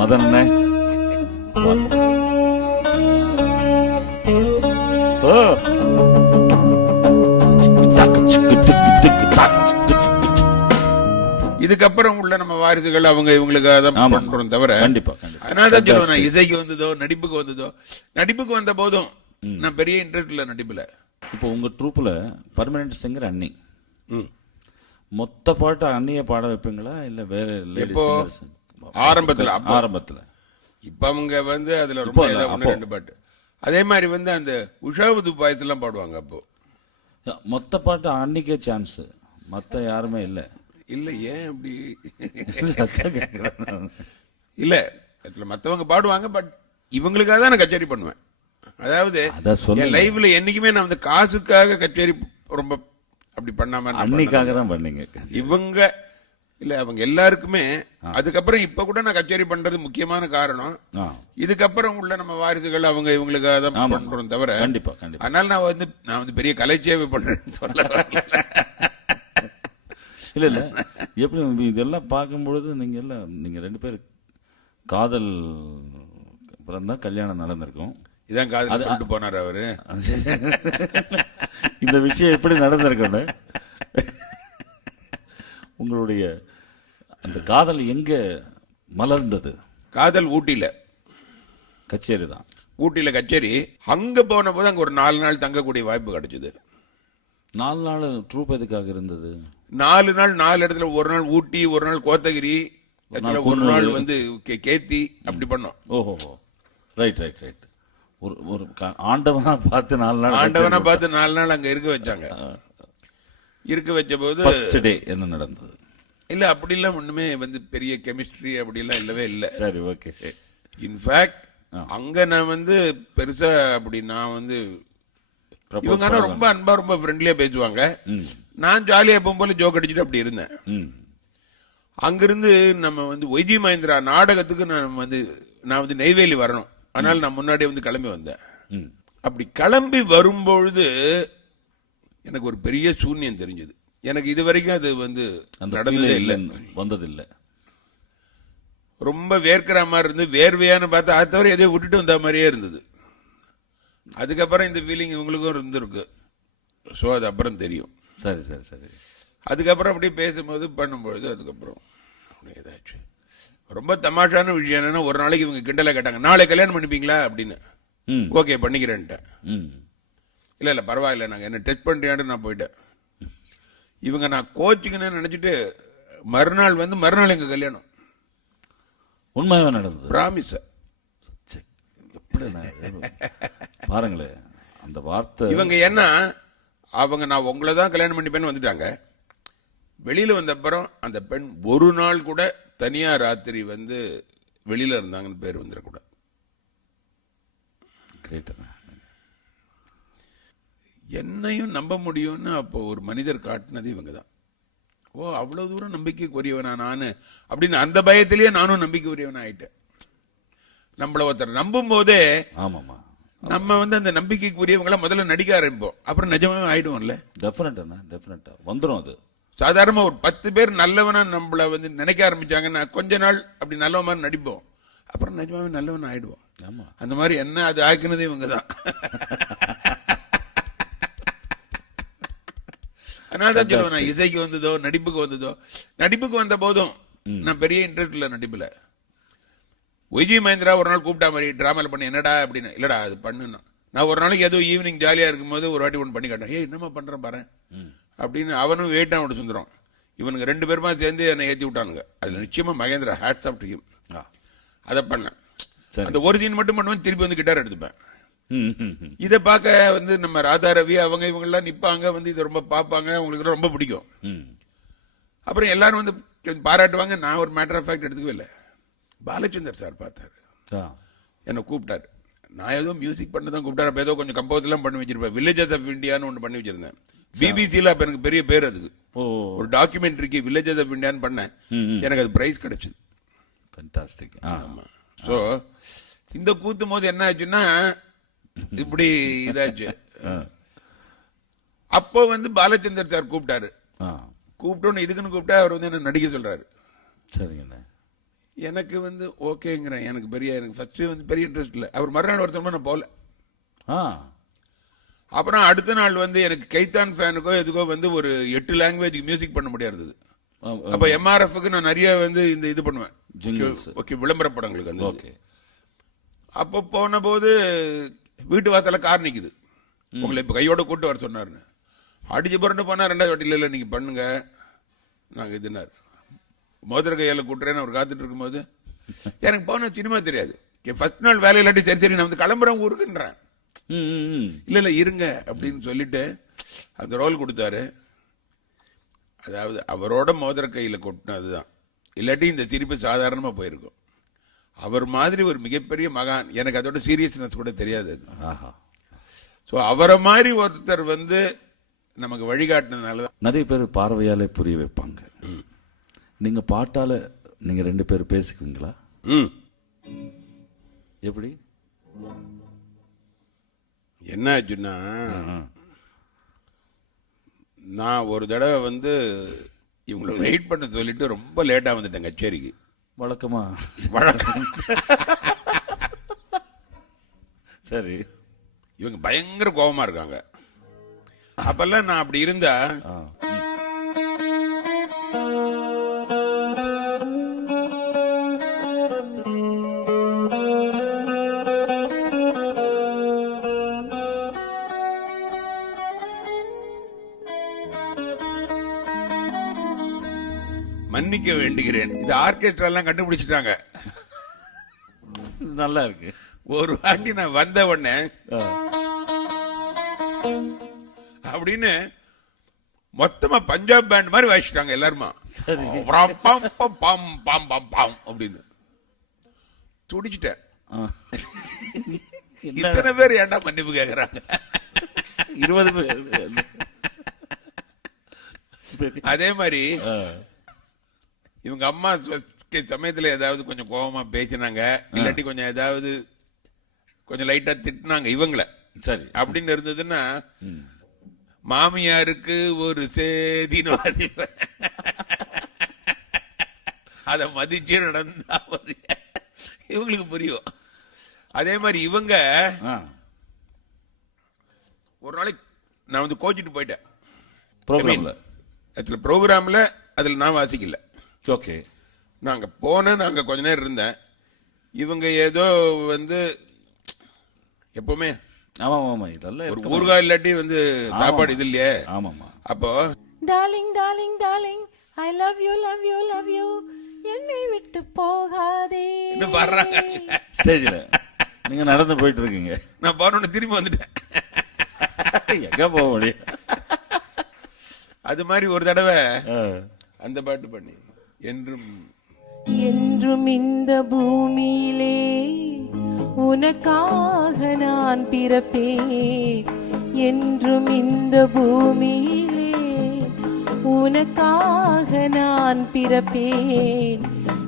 மதன் அண்ணே One. ஓ இதுக்கப்புறம் உள்ள நம்ம வாரிசுகள் அவங்க இவங்களுக்காக தான் ஆமா. பண்றோம் தவிர கண்டிப்பா அதனால தான் சொல்லுவேன் இசைக்கு வந்ததோ நடிப்புக்கு வந்ததோ நடிப்புக்கு வந்த போதும் நான் பெரிய இன்ட்ரெஸ்ட் இல்ல நடிப்புல இப்போ உங்க ட்ரூப்ல பர்மனன்ட் சிங்கர் அண்ணி. மொத்த பாட்டு அண்ணிய பாட வைப்பீங்களா இல்ல வேற லேடி எப்போ? சிங்கர்ஸ் ஆரம்பத்துல. ஆரம்பத்துல. இப்ப அவங்க வந்து அதுல ரொம்ப. ரெண்டு பாட்டு அதே மாதிரி வந்து அந்த உஷாவது பாயத்தெல்லாம் பாடுவாங்க அப்போ. மொத்த பாட்டு அன்னிக்கே சான்ஸ் மத்த யாருமே இல்ல. இல்ல ஏன் அப்படி? நான். இல்ல அதுல மத்தவங்க பாடுவாங்க பட் இவங்களுக்காக தான் நான் கச்சேரி பண்ணுவேன். அதாவது. என் லைஃப்ல என்னைக்குமே நான் வந்து காசுக்காக கச்சேரி ரொம்ப அப்படி பண்ணாம அன்னிக்காக தான் பண்ணீங்க இவங்க இல்ல அவங்க எல்லாருக்குமே அதுக்கப்புறம் இப்ப கூட நான் கச்சேரி பண்றது முக்கியமான காரணம். இதுக்கப்புறம் உள்ள நம்ம வாரிசுகள் அவங்க இவங்களுக்காக தான் ஆமா. பண்றோம் தவிர கண்டிப்பா கண்டிப்பா. அதனால நான் வந்து நான் வந்து பெரிய கலைச்சேவை பண்றேன்னு சொல்ல. இல்ல இல்ல. எப்படி இதெல்லாம் பார்க்கும்பொழுது நீங்க எல்லாம் நீங்க ரெண்டு பேர் காதல் அப்புறம் தான் கல்யாணம் நடந்திருக்கும். இதான் காதல் சொல்லிட்டு போனாரு அவரு. இந்த விஷயம் எப்படி நடந்திருக்குன்னு உங்களுடைய அந்த காதல் எங்க மலர்ந்தது? காதல் ஊட்டியில. கச்சேரி தான். ஊட்டியில கச்சேரி. அங்க போன போது அங்க ஒரு நாலு நாள் தங்கக்கூடிய வாய்ப்பு கிடைச்சது. நாலு நாள் ட்ரூப் எதுக்காக இருந்தது? நாலு நாள் நாலு இடத்துல ஒரு நாள் ஊட்டி ஒரு நாள் கோத்தகிரி ஒரு நாள் வந்து கேத்தி அப்படி பண்ணோம். ஓஹோ ரைட் ரைட் ரைட் ஒரு ஒரு ஆண்டவனா பார்த்து நாலு நாள் ஆண்டவனை பார்த்து நாலு நாள் அங்க இருக்க வச்சாங்க. இருக்க வச்ச போது ஃபர்ஸ்ட் டே என்ன நடந்தது? இல்ல அப்படி எல்லாம் ஒண்ணுமே வந்து பெரிய கெமிஸ்ட்ரி அப்படி எல்லாம் இல்லவே இல்ல. சரி ஓகே இன்ஃபேக்ட் அங்க நான் வந்து பெருசா அப்படி நான் வந்து இவங்க ஆனா ரொம்ப அன்பா ரொம்ப ஃப்ரெண்ட்லியா பேசுவாங்க. நான் ஜாலியா எப்பவும் போல ஜோக் அடிச்சுட்டு அப்படி இருந்தேன். அங்கிருந்து நம்ம வந்து ஒய்ஜி மகேந்திரா நாடகத்துக்கு நான் வந்து நான் வந்து நெய்வேலி வரணும். அதனால நான் முன்னாடியே வந்து கிளம்பி வந்தேன். அப்படி கிளம்பி வரும்பொழுது எனக்கு ஒரு பெரிய சூன்யம் தெரிஞ்சது. எனக்கு இது வரைக்கும் அது வந்து நடந்ததே இல்லை. வந்தது இல்ல ரொம்ப வேர்க்கிற மாதிரி இருந்து வேர்வையான்னு பார்த்தா அது தவிர எதையோ விட்டுட்டு வந்த மாதிரியே இருந்தது. அதுக்கப்புறம் இந்த ஃபீலிங் இவங்களுக்கும் இருந்திருக்கு. ஸோ அது அப்புறம் தெரியும். சரி சரி சரி. அதுக்கப்புறம் அப்படியே பேசும்போது பண்ணும்பொழுது அதுக்கப்புறம் இதாச்சு. ரொம்ப தமாஷான விஷயம் என்னன்னா ஒரு நாளைக்கு இவங்க கிண்டலை கேட்டாங்க நாளை கல்யாணம் பண்ணிப்பீங்களா? அப்படின்னு. ஓகே பண்ணிக்கிறேன்ட்டேன். இல்ல இல்ல பரவாயில்ல நாங்க என்ன டெஸ்ட் பண்றியான்னு நான் போயிட்டேன். இவங்க நான் கோச்சிங்கன்னு நினைச்சிட்டு மறுநாள் வந்து மறுநாள் எங்க கல்யாணம். உண்மையாவே நடந்தது. பிராமிஸ் எப்படி பாருங்களேன் அந்த வார்த்தை. இவங்க என்ன அவங்க நான் உங்களை தான் கல்யாணம் பண்ணிப்பேன்னு வந்துட்டாங்க. வெளியில வந்த அப்புறம் அந்த பெண் ஒரு நாள் கூட தனியா ராத்திரி வந்து வெளியில இருந்தாங்கன்னு பேர் வந்துடக்கூடாது. கிரேட் என்னையும் நம்ப முடியும்னு அப்போ ஒரு மனிதர் காட்டினது இவங்க தான் ஓ அவ்வளவு தூரம் நம்பிக்கைக்குரியவனா நானு? அப்படின்னு அந்த பயத்திலேயே நானும் நம்பிக்கைக்குரியவனா ஆயிட்டேன் நம்மள ஒருத்தர் நம்பும் போதே ஆமாமா நம்ம வந்து அந்த நம்பிக்கைக்குரியவங்கள முதல்ல நடிக்க ஆரம்பிப்போம். அப்புறம் நிஜமாவே ஆயிடுவோம்ல? டெஃபினட் அண்ணா டெஃபினட்டா வந்துரும் அது. சாதாரணமா ஒரு பத்து பேர் நல்லவனா நம்மள வந்து நினைக்க ஆரம்பிச்சாங்கன்னா கொஞ்ச நாள் அப்படி நல்லவன் மாதிரி நடிப்போம். அப்புறம் நிஜமாவே நல்லவன் ஆயிடுவோம் ஆமா. அந்த மாதிரி என்ன அது ஆக்கினதே இவங்க தான் அதனால தான் சொல்லுவேன் நான் இசைக்கு வந்ததோ நடிப்புக்கு வந்ததோ நடிப்புக்கு வந்த போதும் நான் பெரிய இன்ட்ரெஸ்ட் இல்ல நடிப்புல. விஜய் மகேந்திரா ஒரு நாள் கூப்பிட்டா மாதிரி டிராமால பண்ணி என்னடா அப்படின்னு இல்லடா அது பண்ணுனா நான் ஒரு நாளைக்கு ஏதோ ஈவினிங் ஜாலியா இருக்கும்போது ஒரு வாட்டி ஒன்று பண்ணி காட்டேன் ஏய் என்னம்மா பண்றேன் பாரு? அப்படின்னு அவனும் வெயிட்டான் விட சுந்தரம். இவனுங்க ரெண்டு பேருமா சேர்ந்து என்னை ஏத்தி விட்டானுங்க. அதுல நிச்சயமா மகேந்திரா ஹேட்ஸ் ஆஃப் டு. அதை பண்ணேன். அந்த ஒரு சீன் மட்டும் பண்ணுவேன் திருப்பி வந்து கிட்டார் எடுத்துப்பேன். இதை பார்க்க வந்து நம்ம ராதா ரவி அவங்க இவங்க எல்லாம் நிப்பாங்க வந்து இதை ரொம்ப பார்ப்பாங்க அவங்களுக்கு ரொம்ப பிடிக்கும். அப்புறம் எல்லாரும் வந்து பாராட்டுவாங்க. நான் ஒரு மேட்டர் ஆஃப் ஃபேக்ட் எடுத்துக்கவே இல்லை. பாலச்சந்தர் சார் பார்த்தாரு. என்னை கூப்பிட்டாரு. நான் ஏதோ மியூசிக் பண்ண தான் கூப்பிட்டாரு. அப்ப ஏதோ கொஞ்சம் கம்போஸ் எல்லாம் பண்ணி வச்சிருப்பேன். வில்லேஜஸ் ஆஃப் இந்தியான்னு ஒன்று பண்ணி வச்சிருந்தேன். பிபிசியில் அப்ப எனக்கு பெரிய பேர் அதுக்கு ஒரு டாக்குமெண்ட்ரிக்கு வில்லேஜஸ் ஆஃப் இந்தியான்னு பண்ணேன். எனக்கு அது பிரைஸ் கிடைச்சது. ஃபென்டாஸ்டிக் ஆ. ஸோ இந்த கூத்தும் போது என்ன ஆச்சுன்னா இப்படி இதாச்சு. அப்போ வந்து பாலச்சந்தர் சார் கூப்பிட்டாரு. கூப்பிட்டோன்னு இதுக்குன்னு கூப்பிட்டா அவர் வந்து என்ன நடிக்க சொல்றாரு. சரிங்கண்ணே. எனக்கு வந்து ஓகேங்கிறேன். எனக்கு பெரிய எனக்கு ஃபர்ஸ்ட் வந்து பெரிய இன்ட்ரெஸ்ட் இல்லை. அவர் மறுநாள் ஒருத்தரமா நான் போகல. ஆ. அப்புறம் அடுத்த நாள் வந்து எனக்கு கைத்தான் ஃபேனுக்கோ எதுக்கோ வந்து ஒரு எட்டு லாங்குவேஜ் மியூசிக் பண்ண முடியாது அப்ப எம்ஆர்எஃப்க்கு நான் நிறைய வந்து இந்த இது பண்ணுவேன். ஓகே விளம்பர படங்களுக்கு வந்து. ஓகே. அப்போ போன போது வீட்டு வாசல்ல கார் நிக்குது. உங்களை இப்ப கையோட கூட்டு வர சொன்னாருன்னு. அடிச்சு புரண்டு போனா ரெண்டாவது வாட்டில இல்ல நீங்க பண்ணுங்க. நாங்க இதுனார் மோதிர கையால கூட்டுறேன்னு அவர் காத்துட்டு இருக்கும்போது எனக்கு போன சினிமா தெரியாது. ஃபர்ஸ்ட் நாள் வேலை இல்லாட்டி சரி சரி நான் வந்து கிளம்புறேன் ஊருக்குன்றேன். இல்ல இல்ல இருங்க அப்படின்னு சொல்லிட்டு அந்த ரோல் கொடுத்தாரு. அதாவது அவரோட மோதிர கையில கொட்டினதுதான். இல்லாட்டி இந்த சிரிப்பு சாதாரணமா போயிருக்கும். அவர் மாதிரி ஒரு மிகப்பெரிய மகான். எனக்கு அதோட சீரியஸ்னஸ் கூட தெரியாது ஸோ அவரை மாதிரி ஒருத்தர் வந்து நமக்கு வழிகாட்டினதுனால தான். நிறைய பேர் பார்வையாலே புரிய வைப்பாங்க. நீங்க பாட்டால நீங்க ரெண்டு பேர் பேசிக்குவீங்களா ம். எப்படி? என்ன ஆச்சுன்னா. நான் ஒரு தடவை வந்து இவங்களை வெயிட் பண்ண சொல்லிட்டு ரொம்ப லேட்டா வந்துட்டேன் கச்சேரிக்கு. வழக்கமா? வழக்கம். சரி. இவங்க பயங்கர கோபமா இருக்காங்க. அப்பெல்லாம் நான் அப்படி இருந்தா மன்னிக்க வேண்டுகிறேன். இது ஆர்கெஸ்ட்ரா எல்லாம் கண்டுபிடிச்சிட்டாங்க. நல்லா இருக்கு. ஒரு வாட்டி நான் வந்த உடனே. அப்படின்னு மொத்தமா பஞ்சாப் பேண்ட் மாதிரி வாசிச்சிட்டாங்க எல்லாருமா. சரி. பம் பம் பம் பம் பம் அப்படின்னு. துடிச்சிட்டேன். இத்தனை பேர் ஏன்டா மன்னிப்பு கேக்குறாங்க? இருபது பேர். அதே மாதிரி. இவங்க அம்மா சமயத்துல ஏதாவது கொஞ்சம் கோபமா பேசினாங்க இல்லாட்டி கொஞ்சம் ஏதாவது கொஞ்சம் லைட்டா திட்டினாங்க இவங்கள. சரி. அப்படின்னு இருந்ததுன்னா மாமியாருக்கு ஒரு சேதின்னு வாசிப்பேன் அத மதிச்சு நடந்தா இவங்களுக்கு புரியும். அதே மாதிரி இவங்க ஒரு நாளைக்கு நான் வந்து கோச்சிட்டு போயிட்டேன். ப்ரோக்ராம்ல ஆக்சுவலா ப்ரோக்ராம்ல அதுல நான் வாசிக்கல. ஓகே. நாங்க போனேன் நாங்க கொஞ்ச நேரம் இருந்தேன். இவங்க ஏதோ வந்து எப்பவுமே ஆமா ஆமா இதெல்லாம் ஒரு. ஊறுகாய் இல்லாட்டி வந்து சாப்பாடு இது இல்லையே. ஆமாமா அப்போ darling darling darling I love you love you love you என்னை விட்டு போகாதே. இன்னும் பாடுறாங்க? ஸ்டேஜ்ல. நீங்க நடந்து போயிட்டு இருக்கீங்க. நான் போனோன்னு திரும்பி வந்துட்டேன். எங்க போக முடியும்? அது மாதிரி ஒரு தடவை. அந்த பாட்டு பண்ணி. என்றும் என்றும் இந்த பூமியிலே உனக்காக நான் பிறப்பேன். என்றும் இந்த பூமியிலே உனக்காக நான் பிறப்பேன்.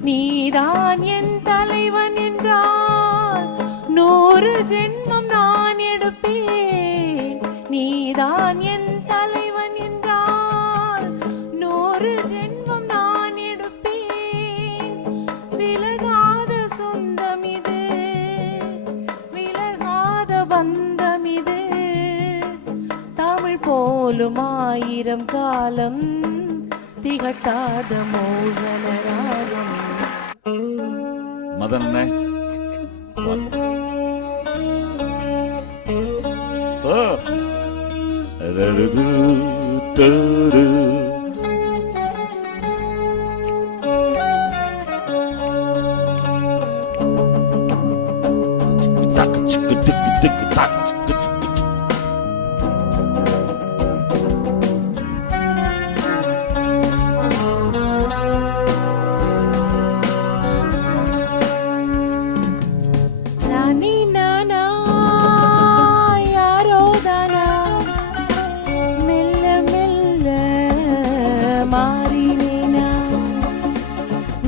நீதான் என் தலைவன் என்றால் நூறு ஜென்மம் நான் எடுப்பேன். நீதான் என் தலைவன் என்றால் நூறு ஜென்மம் ஆயிரம் காலம் திகட்டாத மோகன ராகம் மதன். ஓ. தரு.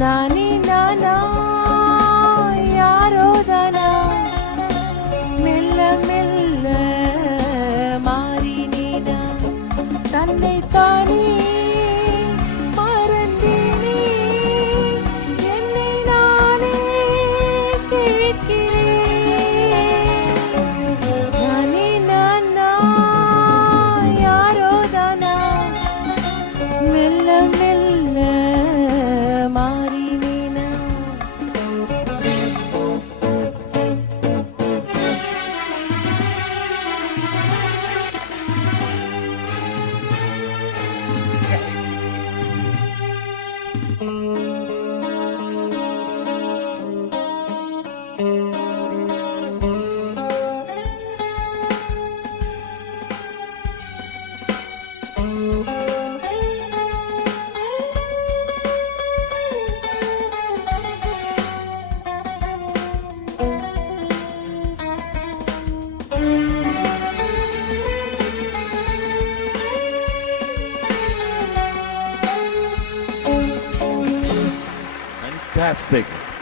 நானி ஃபேண்டாஸ்டிக்